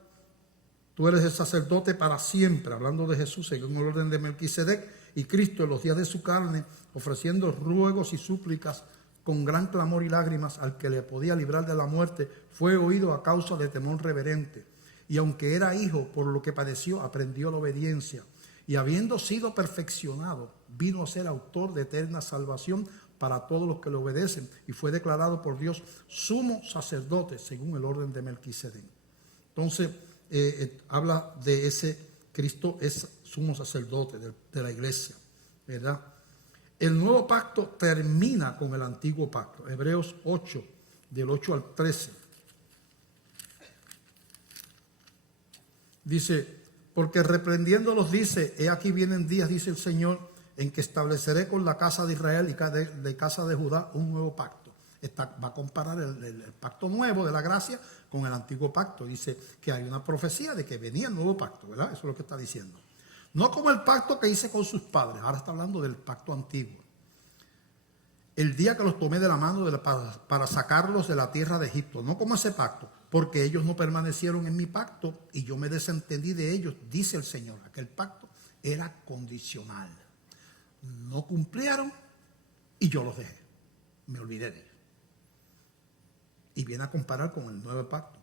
tú eres el sacerdote para siempre, hablando de Jesús, según el orden de Melquisedec, y Cristo en los días de su carne, ofreciendo ruegos y súplicas con gran clamor y lágrimas al que le podía librar de la muerte, fue oído a causa de temor reverente. Y aunque era hijo, por lo que padeció, aprendió la obediencia. Y habiendo sido perfeccionado, vino a ser autor de eterna salvación para todos los que le obedecen. Y fue declarado por Dios sumo sacerdote, según el orden de Melquisedec. Entonces, habla de ese Cristo es sumo sacerdote de la iglesia, ¿verdad? El nuevo pacto termina con el antiguo pacto. Hebreos 8, del 8 al 13. Dice, porque reprendiéndolos dice, he aquí vienen días, dice el Señor, en que estableceré con la casa de Israel y de casa de Judá un nuevo pacto. Va a comparar el pacto nuevo de la gracia con el antiguo pacto. Dice que hay una profecía de que venía el nuevo pacto, ¿verdad? Eso es lo que está diciendo. No como el pacto que hice con sus padres. Ahora está hablando del pacto antiguo. El día que los tomé de la mano para sacarlos de la tierra de Egipto. No como ese pacto, porque ellos no permanecieron en mi pacto y yo me desentendí de ellos, dice el Señor. Aquel pacto era condicional. no cumplieron y yo los dejé. Me olvidé de ellos. Y viene a comparar con el nuevo pacto.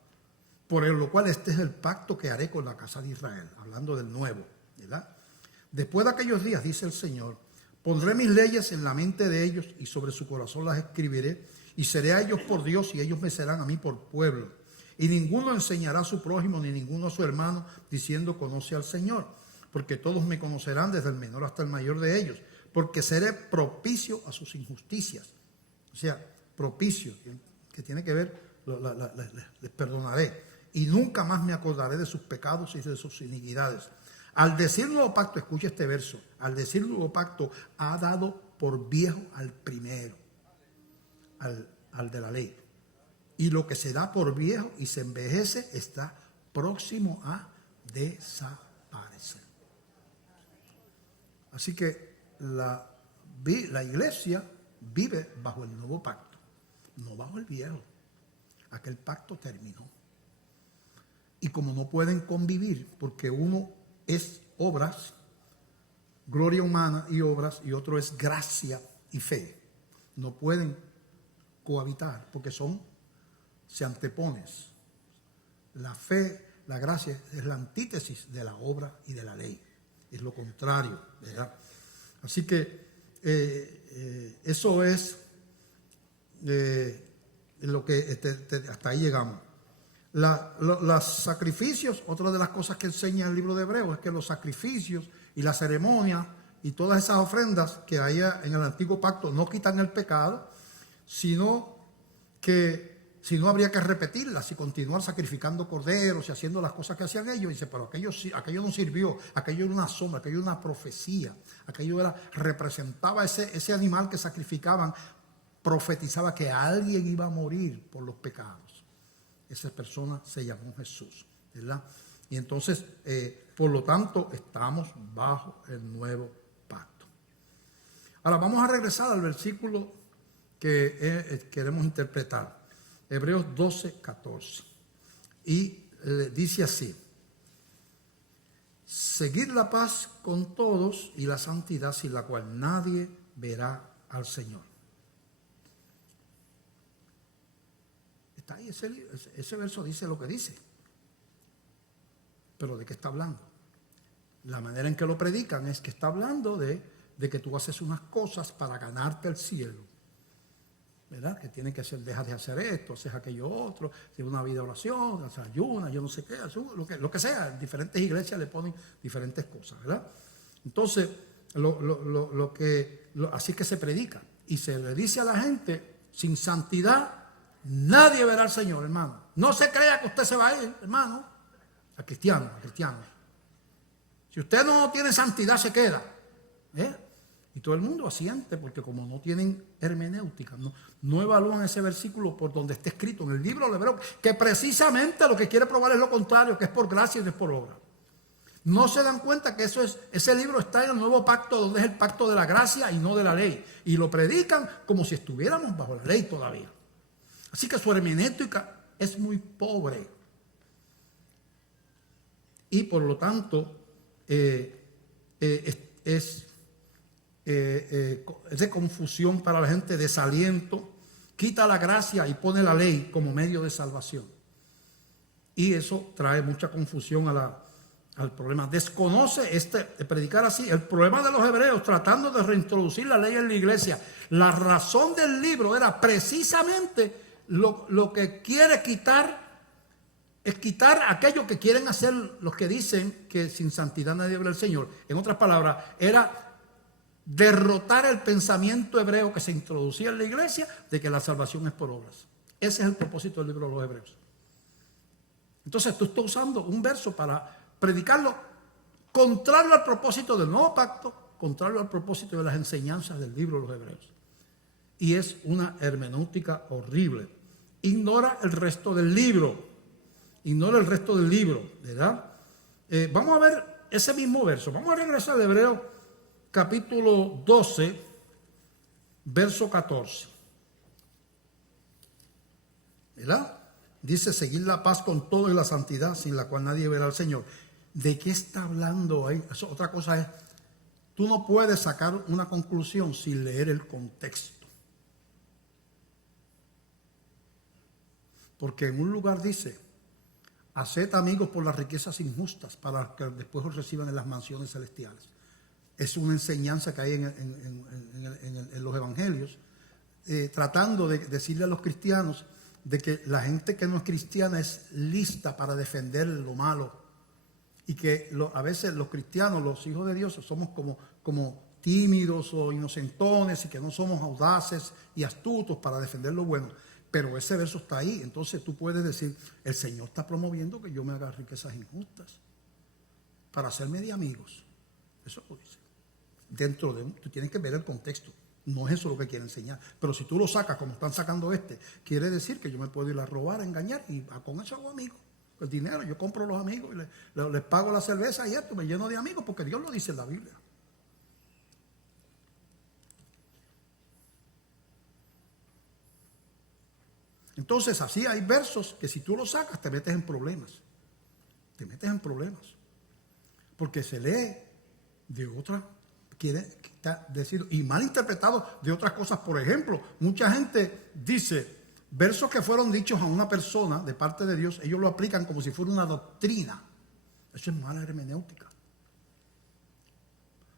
Por lo cual este es el pacto que haré con la casa de Israel. Hablando del nuevo, ¿verdad? Después de aquellos días, dice el Señor, pondré mis leyes en la mente de ellos y sobre su corazón las escribiré. Y seré a ellos por Dios y ellos me serán a mí por pueblo. Y ninguno enseñará a su prójimo ni ninguno a su hermano diciendo conoce al Señor. Porque todos me conocerán desde el menor hasta el mayor de ellos. Porque seré propicio a sus injusticias. O sea, propicio, que tiene que ver, les perdonaré. Y nunca más me acordaré de sus pecados y de sus iniquidades. Al decir nuevo pacto, escucha este verso. Al decir nuevo pacto, ha dado por viejo al primero, al de la ley. Y lo que se da por viejo y se envejece está próximo a desaparecer. Así que la iglesia vive bajo el nuevo pacto, no bajo el viejo. Aquel pacto terminó. Y como no pueden convivir, porque uno es obras, gloria humana y obras, y otro es gracia y fe, no pueden cohabitar porque se anteponen. La fe, la gracia es la antítesis de la obra y de la ley, es lo contrario, ¿verdad? Así que eso es lo que hasta ahí llegamos. Los sacrificios, otra de las cosas que enseña el libro de Hebreos es que los sacrificios y la ceremonia y todas esas ofrendas que hay en el antiguo pacto no quitan el pecado, sino que si no habría que repetirlas y continuar sacrificando corderos y haciendo las cosas que hacían ellos. Y dice, pero aquello no sirvió, aquello era una sombra, aquello era una profecía, aquello representaba ese animal que sacrificaban, profetizaba que alguien iba a morir por los pecados. Esa persona se llamó Jesús, ¿verdad? Y entonces, por lo tanto, estamos bajo el nuevo pacto. Ahora vamos a regresar al versículo que queremos interpretar. Hebreos 12, 14. Y dice así: seguir la paz con todos y la santidad sin la cual nadie verá al Señor. Está ahí, ese verso dice lo que dice. Pero ¿de qué está hablando? La manera en que lo predican es que está hablando de que tú haces unas cosas para ganarte el cielo, ¿verdad? Que tienes que hacer, dejas de hacer esto, haces aquello otro, tienes una vida de oración, haces ayunas, yo no sé qué, lo que sea. En diferentes iglesias le ponen diferentes cosas, ¿verdad? Entonces, así que se predica y se le dice a la gente, sin santidad nadie verá al Señor, hermano. No se crea que usted se va a ir, hermano. A cristianos. Si usted no tiene santidad, se queda. Y todo el mundo asiente, porque como no tienen hermenéutica, no evalúan ese versículo por donde está escrito en el libro de Hebreos, que precisamente lo que quiere probar es lo contrario, que es por gracia y no es por obra. No se dan cuenta que ese libro está en el nuevo pacto, donde es el pacto de la gracia y no de la ley. Y lo predican como si estuviéramos bajo la ley todavía. Así que su hermenéutica es muy pobre. Y por lo tanto, es de confusión para la gente, desaliento, quita la gracia y pone la ley como medio de salvación. Y eso trae mucha confusión al problema. Desconoce predicar así el problema de los hebreos tratando de reintroducir la ley en la iglesia. La razón del libro era precisamente lo que quiere quitar, es quitar aquello que quieren hacer los que dicen que sin santidad nadie verá al Señor. En otras palabras, era derrotar el pensamiento hebreo que se introducía en la iglesia de que la salvación es por obras. Ese es el propósito del libro de los Hebreos. Entonces tú estás usando un verso para predicarlo contrario al propósito del nuevo pacto, contrario al propósito de las enseñanzas del libro de los Hebreos. Y es una hermenéutica horrible. Ignora el resto del libro, ¿verdad? Vamos a ver ese mismo verso. Vamos a regresar a Hebreos capítulo 12, verso 14. ¿Verdad? Dice, seguir la paz con todo y la santidad sin la cual nadie verá al Señor. ¿De qué está hablando ahí? Otra cosa es, tú no puedes sacar una conclusión sin leer el contexto. Porque en un lugar dice, haced amigos por las riquezas injustas para que después os reciban en las mansiones celestiales. Es una enseñanza que hay en los evangelios, tratando de decirle a los cristianos de que la gente que no es cristiana es lista para defender lo malo, y que a veces los cristianos, los hijos de Dios, somos como tímidos o inocentones, y que no somos audaces y astutos para defender lo bueno. Pero ese verso está ahí. Entonces tú puedes decir, el Señor está promoviendo que yo me haga riquezas injustas para hacerme de amigos. Eso lo dice. Tú tienes que ver el contexto. No es eso lo que quiere enseñar. Pero si tú lo sacas como están sacando quiere decir que yo me puedo ir a robar, a engañar, y con eso hago amigos. El dinero, yo compro los amigos y les pago la cerveza y esto, me lleno de amigos porque Dios lo dice en la Biblia. Entonces así hay versos que si tú los sacas te metes en problemas. Te metes en problemas. Porque se lee de otra, decir, y mal interpretado de otras cosas. Por ejemplo, mucha gente dice versos que fueron dichos a una persona de parte de Dios, ellos lo aplican como si fuera una doctrina. Eso es mala hermenéutica.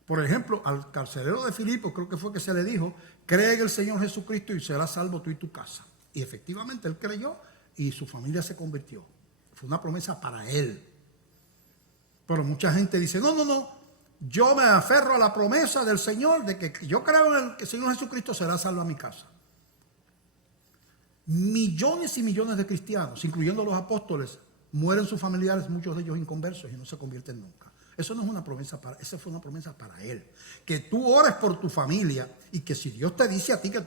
Por ejemplo, al carcelero de Filipo, creo que fue que se le dijo, cree en el Señor Jesucristo y serás salvo tú y tu casa. Y efectivamente él creyó y su familia se convirtió. Fue una promesa para él. Pero mucha gente dice, no, yo me aferro a la promesa del Señor de que yo creo en el Señor Jesucristo, será salvo a mi casa. Millones y millones de cristianos, incluyendo los apóstoles, mueren sus familiares, muchos de ellos inconversos, y no se convierten nunca. Eso no es una promesa esa fue una promesa para él. Que tú ores por tu familia, y que si Dios te dice a ti que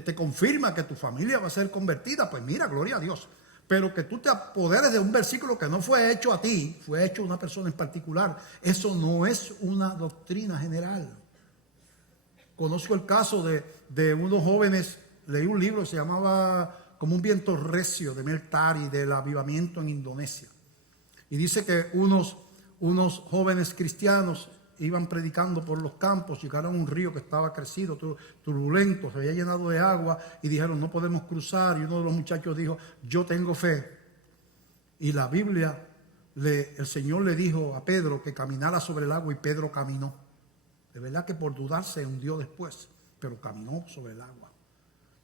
te confirma que tu familia va a ser convertida, pues mira, gloria a Dios. Pero que tú te apoderes de un versículo que no fue hecho a ti, fue hecho a una persona en particular, eso no es una doctrina general. Conozco el caso de unos jóvenes. Leí un libro que se llamaba Como un viento recio, de Mel Tari, del avivamiento en Indonesia. Y dice que unos jóvenes cristianos iban predicando por los campos, llegaron a un río que estaba crecido, turbulento, se había llenado de agua, y dijeron, no podemos cruzar. Y uno de los muchachos dijo, yo tengo fe. Y la Biblia, el Señor le dijo a Pedro que caminara sobre el agua, y Pedro caminó. De verdad que por dudar se hundió después, pero caminó sobre el agua.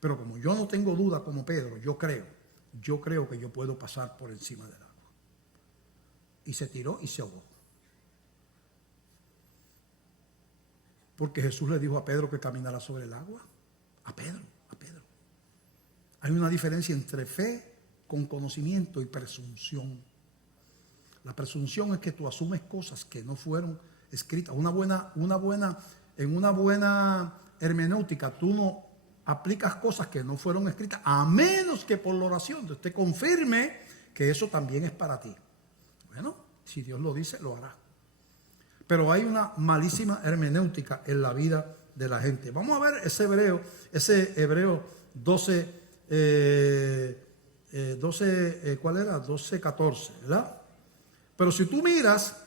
Pero como yo no tengo duda como Pedro, yo creo que yo puedo pasar por encima del agua. Y se tiró y se ahogó. Porque Jesús le dijo a Pedro que caminara sobre el agua. A Pedro. Hay una diferencia entre fe con conocimiento y presunción. La presunción es que tú asumes cosas que no fueron escritas. En una buena hermenéutica, tú no aplicas cosas que no fueron escritas, a menos que por la oración Dios te confirme que eso también es para ti. Bueno, si Dios lo dice, lo hará. Pero hay una malísima hermenéutica en la vida de la gente. Vamos a ver ese Hebreo 12, ¿cuál era? 12:14, ¿verdad? Pero si tú miras,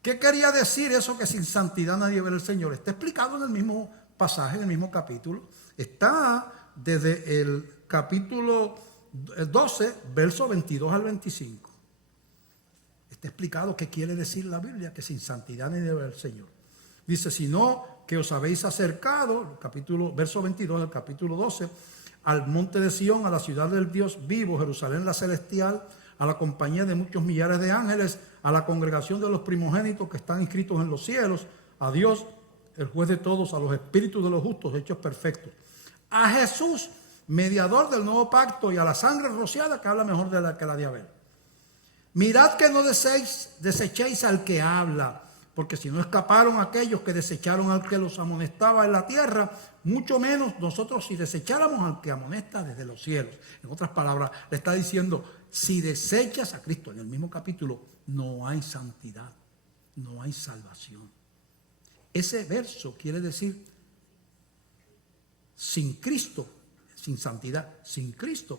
¿qué quería decir eso que sin santidad nadie verá al Señor? Está explicado en el mismo pasaje, en el mismo capítulo. Está desde el capítulo 12, verso 22 al 25. Está explicado qué quiere decir la Biblia, que sin santidad nadie verá al Señor. Dice, sino que os habéis acercado, verso 22 del capítulo 12, al monte de Sión, a la ciudad del Dios vivo, Jerusalén la celestial, a la compañía de muchos millares de ángeles, a la congregación de los primogénitos que están inscritos en los cielos, a Dios, el juez de todos, a los espíritus de los justos hechos perfectos, a Jesús, mediador del nuevo pacto, y a la sangre rociada, que habla mejor que la de Abel. Mirad que no desechéis al que habla, porque si no escaparon aquellos que desecharon al que los amonestaba en la tierra, mucho menos nosotros si desecháramos al que amonesta desde los cielos. En otras palabras, le está diciendo, si desechas a Cristo, en el mismo capítulo, no hay santidad, no hay salvación. Ese verso quiere decir, sin Cristo, sin santidad, sin Cristo,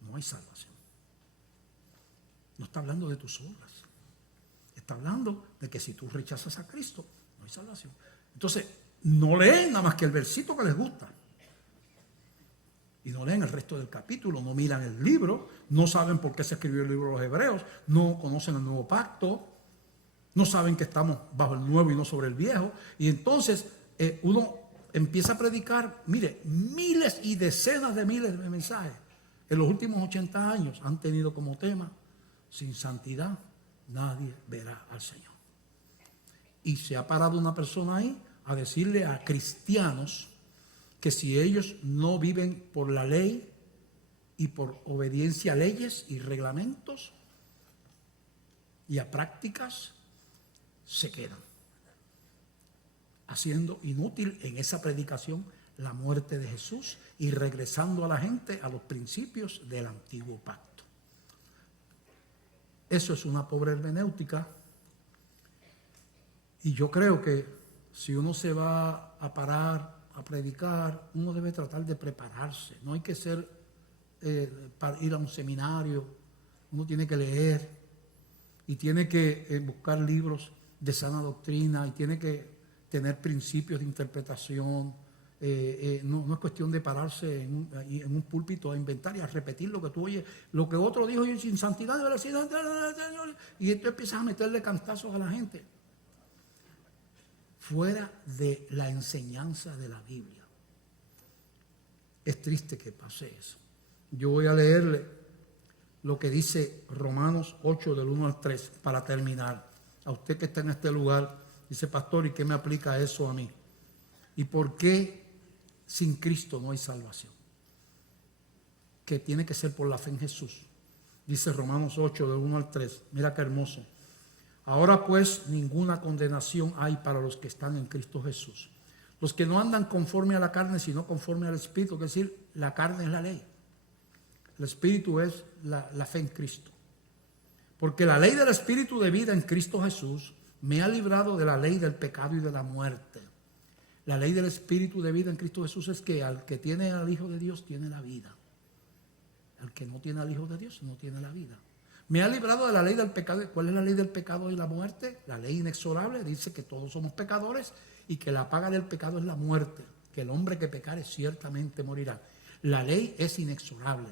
no hay salvación. No está hablando de tus obras. Está hablando de que si tú rechazas a Cristo, No hay salvación. Entonces, no leen nada más que el versito que les gusta. Y no leen el resto del capítulo, no miran el libro, no saben por qué se escribió el libro de los Hebreos, no conocen el nuevo pacto, no saben que estamos bajo el nuevo y no sobre el viejo. Y entonces uno empieza a predicar, mire, miles y decenas de miles de mensajes. En los últimos 80 años han tenido como tema: sin santidad nadie verá al Señor. Y se ha parado una persona ahí a decirle a cristianos que si ellos no viven por la ley y por obediencia a leyes y reglamentos y a prácticas, se quedan haciendo inútil en esa predicación la muerte de Jesús y regresando a la gente a los principios del antiguo pacto. Eso es una pobre hermenéutica, y yo creo que si uno se va a parar a predicar, uno debe tratar de prepararse. No hay que ser para ir a un seminario. Uno tiene que leer y tiene que buscar libros de sana doctrina y tiene que tener principios de interpretación. No es cuestión de pararse en un púlpito a inventar y a repetir lo que tú oyes, lo que otro dijo, y sin santidad, y tú empiezas a meterle cantazos a la gente fuera de la enseñanza de la Biblia. Es triste que pase eso. Yo voy a leerle lo que dice Romanos 8 del 1 al 3 para terminar. A usted que está en este lugar, dice: pastor, ¿y qué me aplica eso a mí? ¿Y por qué sin Cristo no hay salvación? Que tiene que ser por la fe en Jesús. Dice Romanos 8 del 1 al 3. Mira qué hermoso. Ahora pues ninguna condenación hay para los que están en Cristo Jesús. Los que no andan conforme a la carne, sino conforme al Espíritu. Es decir, la carne es la ley. El Espíritu es la fe en Cristo. Porque la ley del Espíritu de vida en Cristo Jesús me ha librado de la ley del pecado y de la muerte. La ley del Espíritu de vida en Cristo Jesús es que al que tiene al Hijo de Dios tiene la vida. Al que no tiene al Hijo de Dios no tiene la vida. Me ha librado de la ley del pecado. ¿Cuál es la ley del pecado y la muerte? La ley inexorable dice que todos somos pecadores y que la paga del pecado es la muerte. Que el hombre que pecare ciertamente morirá. La ley es inexorable.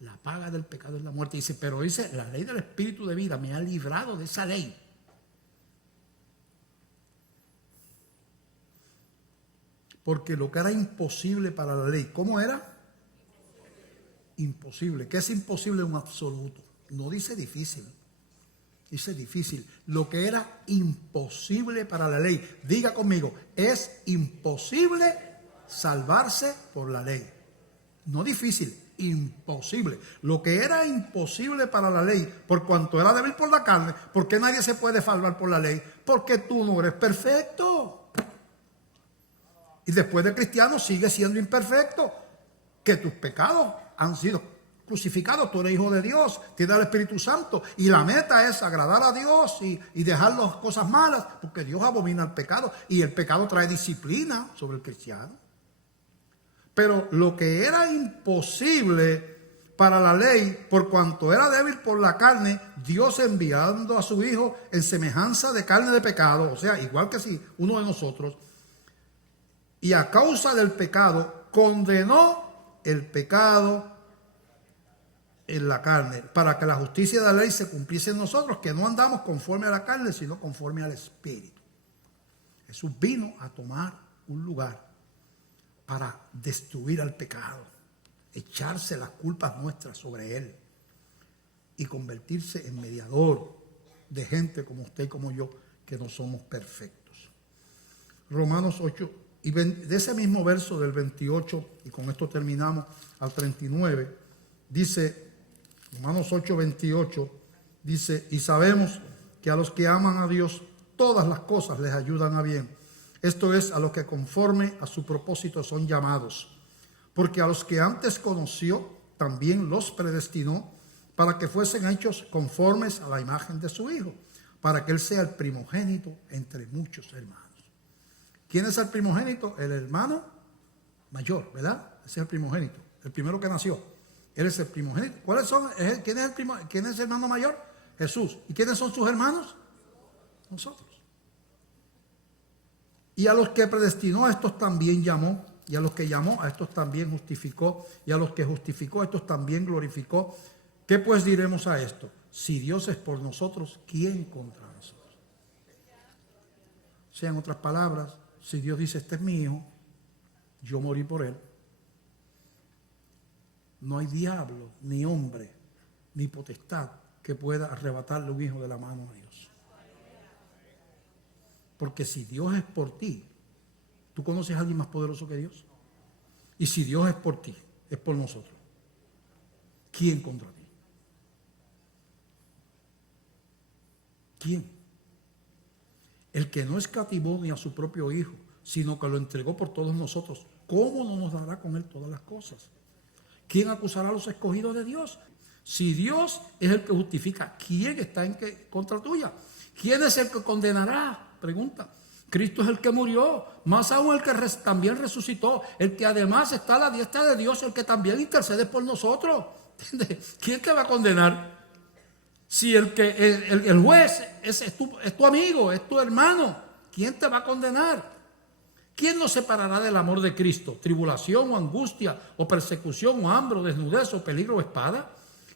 La paga del pecado es la muerte. Dice, pero dice, la ley del Espíritu de vida me ha librado de esa ley. Porque lo que era imposible para la ley, ¿cómo era? Imposible. ¿Qué es imposible en un absoluto? No dice difícil, dice difícil. Lo que era imposible para la ley. Diga conmigo, es imposible salvarse por la ley. No difícil, imposible. Lo que era imposible para la ley, por cuanto era débil por la carne. ¿Por qué nadie se puede salvar por la ley? Porque tú no eres perfecto. Y después de cristiano sigues siendo imperfecto. Que tus pecados han sido crucificado, tú eres hijo de Dios, tienes el Espíritu Santo y la meta es agradar a Dios y dejar las cosas malas, porque Dios abomina el pecado y el pecado trae disciplina sobre el cristiano. Pero lo que era imposible para la ley, por cuanto era débil por la carne, Dios enviando a su Hijo en semejanza de carne de pecado, o sea, igual que si uno de nosotros, y a causa del pecado condenó el pecado en la carne, para que la justicia de la ley se cumpliese en nosotros, que no andamos conforme a la carne, sino conforme al Espíritu. Jesús vino a tomar un lugar para destruir al pecado, echarse las culpas nuestras sobre él y convertirse en mediador de gente como usted y como yo, que no somos perfectos. Romanos 8, y de ese mismo verso del 28, y con esto terminamos, al 39, dice Romanos 8, 28, dice: y sabemos que a los que aman a Dios todas las cosas les ayudan a bien. Esto es, a los que conforme a su propósito son llamados. Porque a los que antes conoció, también los predestinó para que fuesen hechos conformes a la imagen de su Hijo, para que Él sea el primogénito entre muchos hermanos. ¿Quién es el primogénito? El hermano mayor, ¿verdad? Ese es el primogénito, el primero que nació. Él es el primogénito. ¿Cuáles son? ¿Quién es el hermano mayor? Jesús. ¿Y quiénes son sus hermanos? Nosotros. Y a los que predestinó, a estos también llamó. Y a los que llamó, a estos también justificó. Y a los que justificó, a estos también glorificó. ¿Qué pues diremos a esto? Si Dios es por nosotros, ¿quién contra nosotros? O sea, en otras palabras, si Dios dice, este es mi hijo, yo morí por él, no hay diablo, ni hombre, ni potestad que pueda arrebatarle un hijo de la mano a Dios. Porque si Dios es por ti, ¿tú conoces a alguien más poderoso que Dios? Y si Dios es por ti, es por nosotros, ¿quién contra ti? ¿Quién? El que no escatimó ni a su propio Hijo, sino que lo entregó por todos nosotros, ¿cómo no nos dará con él todas las cosas? ¿Quién acusará a los escogidos de Dios? Si Dios es el que justifica, ¿quién está en contra tuya? ¿Quién es el que condenará? Pregunta. Cristo es el que murió, más aún el que también resucitó, el que además está a la diestra de Dios, el que también intercede por nosotros. ¿Entiendes? ¿Quién te va a condenar? Si el juez es tu amigo, es tu hermano, ¿quién te va a condenar? ¿Quién nos separará del amor de Cristo? ¿Tribulación o angustia o persecución o hambre o desnudez o peligro o espada?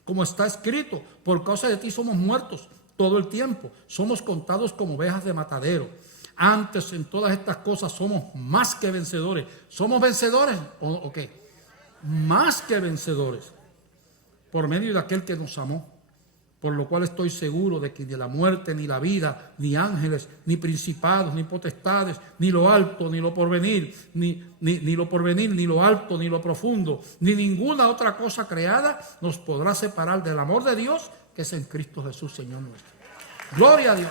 Como está escrito, por causa de ti somos muertos todo el tiempo, somos contados como ovejas de matadero. Antes en todas estas cosas somos más que vencedores. ¿Somos vencedores o qué? Más que vencedores por medio de aquel que nos amó. Por lo cual estoy seguro de que ni la muerte, ni la vida, ni ángeles, ni principados, ni potestades, ni lo alto, ni lo porvenir, ni lo porvenir, ni lo alto, ni lo profundo, ni ninguna otra cosa creada nos podrá separar del amor de Dios que es en Cristo Jesús, Señor nuestro. Gloria a Dios.